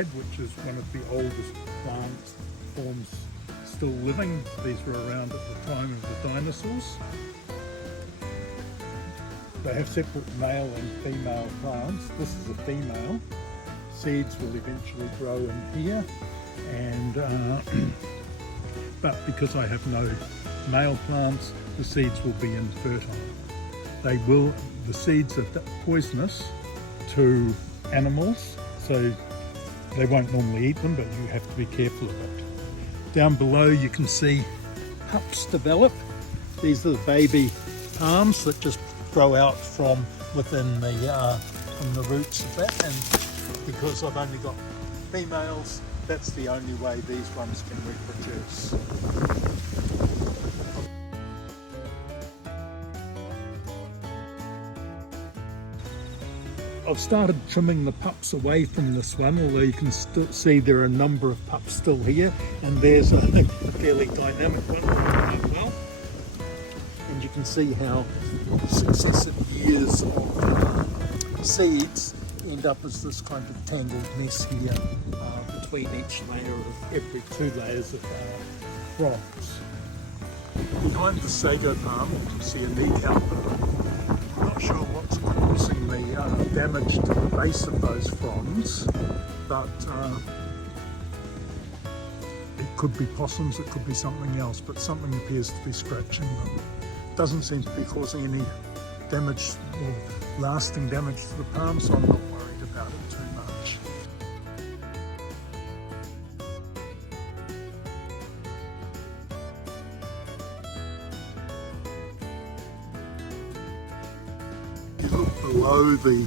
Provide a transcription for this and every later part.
had, which is one of the oldest plant forms still living. These were around at the time of the dinosaurs. They have separate male and female plants. This is a female. Seeds will eventually grow in here, and but because I have no male plants, the seeds will be infertile. The seeds are poisonous to animals, so they won't normally eat them, but you have to be careful of it. Down below you can see pups develop. These are the baby palms that just grow out from within the roots of that, and because I've only got females, that's the only way these ones can reproduce. I've started trimming the pups away from this one, although you can still see there are a number of pups still here, and there's a fairly dynamic one as well. And you can see how successive years of seeds end up as this kind of tangled mess here between each layer of every 2 layers of fronds. Behind the sago palm you can see a kneecap palm. I'm not sure what's causing the damage to the base of those fronds, but it could be possums, it could be something else, but something appears to be scratching them. Doesn't seem to be causing any damage or lasting damage to the palm, so I'm not worried about it too much. If you look below at the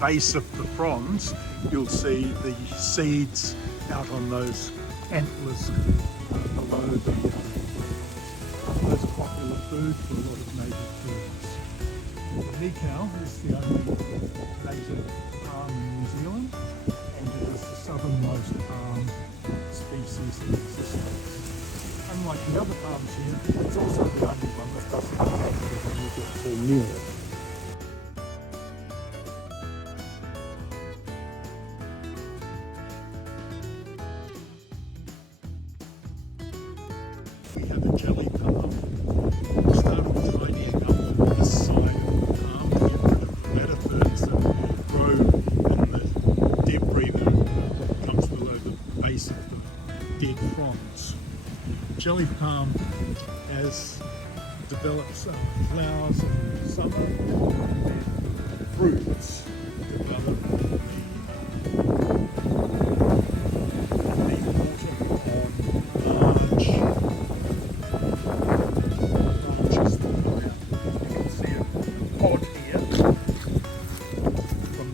base of the fronds, you'll see the seeds out on those antlers below those are popular food for a lot of native birds. The Nikau is the only native palm in New Zealand, and it is the southernmost palm species in existence. Unlike the other palms here, it's also the only one that doesn't attack you when you get too near it. We have a jelly palm. We started tidying up this side of the palm to get rid of the ladder ferns that grow in the debris that comes below the base of the dead fronds. Jelly palm develops flowers in summer, and then fruits develop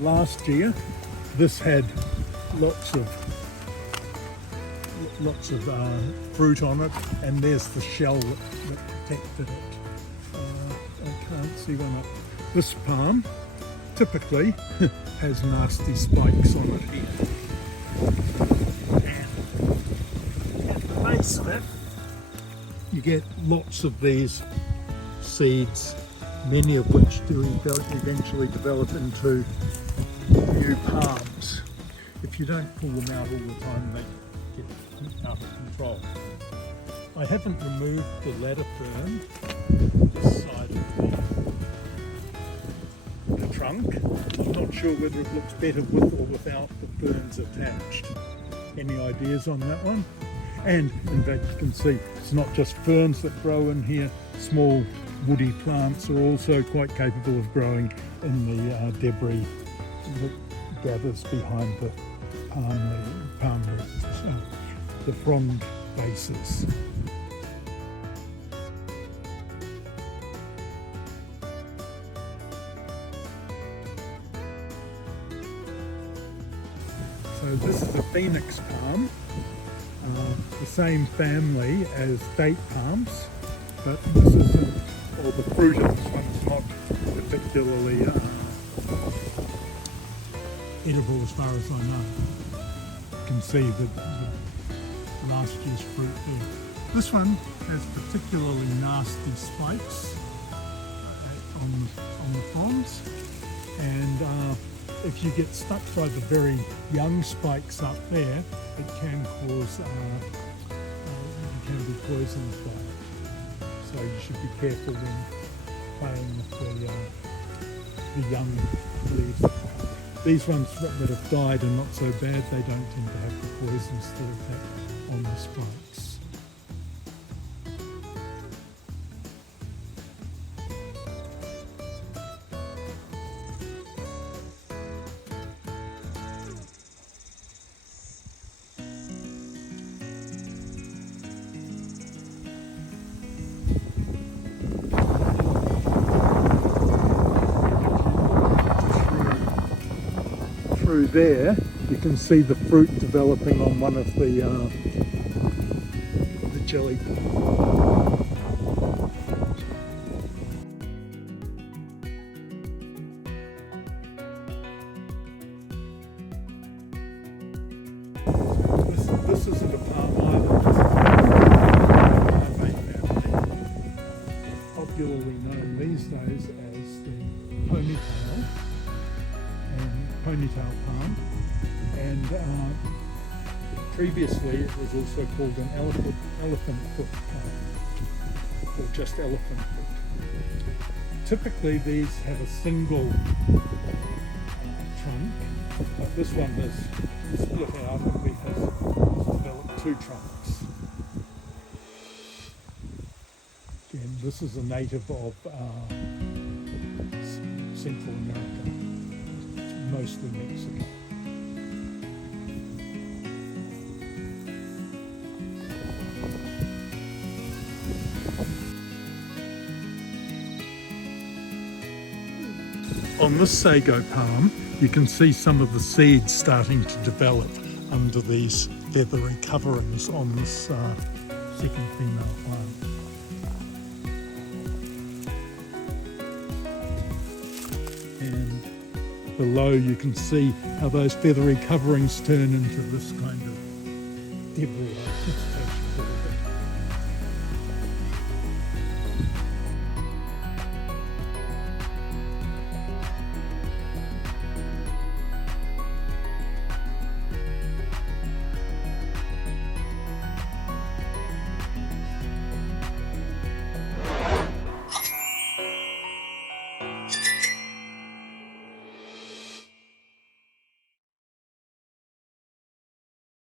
last year. This had lots of fruit on it, and there's the shell that protected it. I can't see them up. This palm typically has nasty spikes on it here. And at the base of it, you get lots of these seeds, many of which do eventually develop into new palms. If you don't pull them out all the time, they get out of control. I haven't removed the ladder fern this side of the trunk. I'm not sure whether it looks better with or without the ferns attached. Any ideas on that one? And in fact you can see it's not just ferns that grow in here. Small woody plants are also quite capable of growing in the debris that gathers behind the palm roots, the frond bases. So this is a phoenix palm, the same family as date palms, but this isn't, or the fruit of this one's not particularly edible as far as I know. You can see the last year's fruit there. This one has particularly nasty spikes on the fronds, and if you get stuck by the very young spikes up there, it can cause, you can be poisoned by it. So you should be careful when playing with the young leaves. These ones that have died are not so bad, they don't tend to have the poison still on the spikes. Through there, you can see the fruit developing on one of the jelly plants. This isn't a palm island. This is a popularly known these days as the ponytail palm, and previously it was also called an elephant foot palm, or just elephant foot. Typically these have a single trunk, but this one has split out and has developed two trunks. Again, this is a native of Central America. Mostly Mexico. On this sago palm, you can see some of the seeds starting to develop under these feathery coverings on this second female plant. And below you can see how those feathery coverings turn into this kind of debris.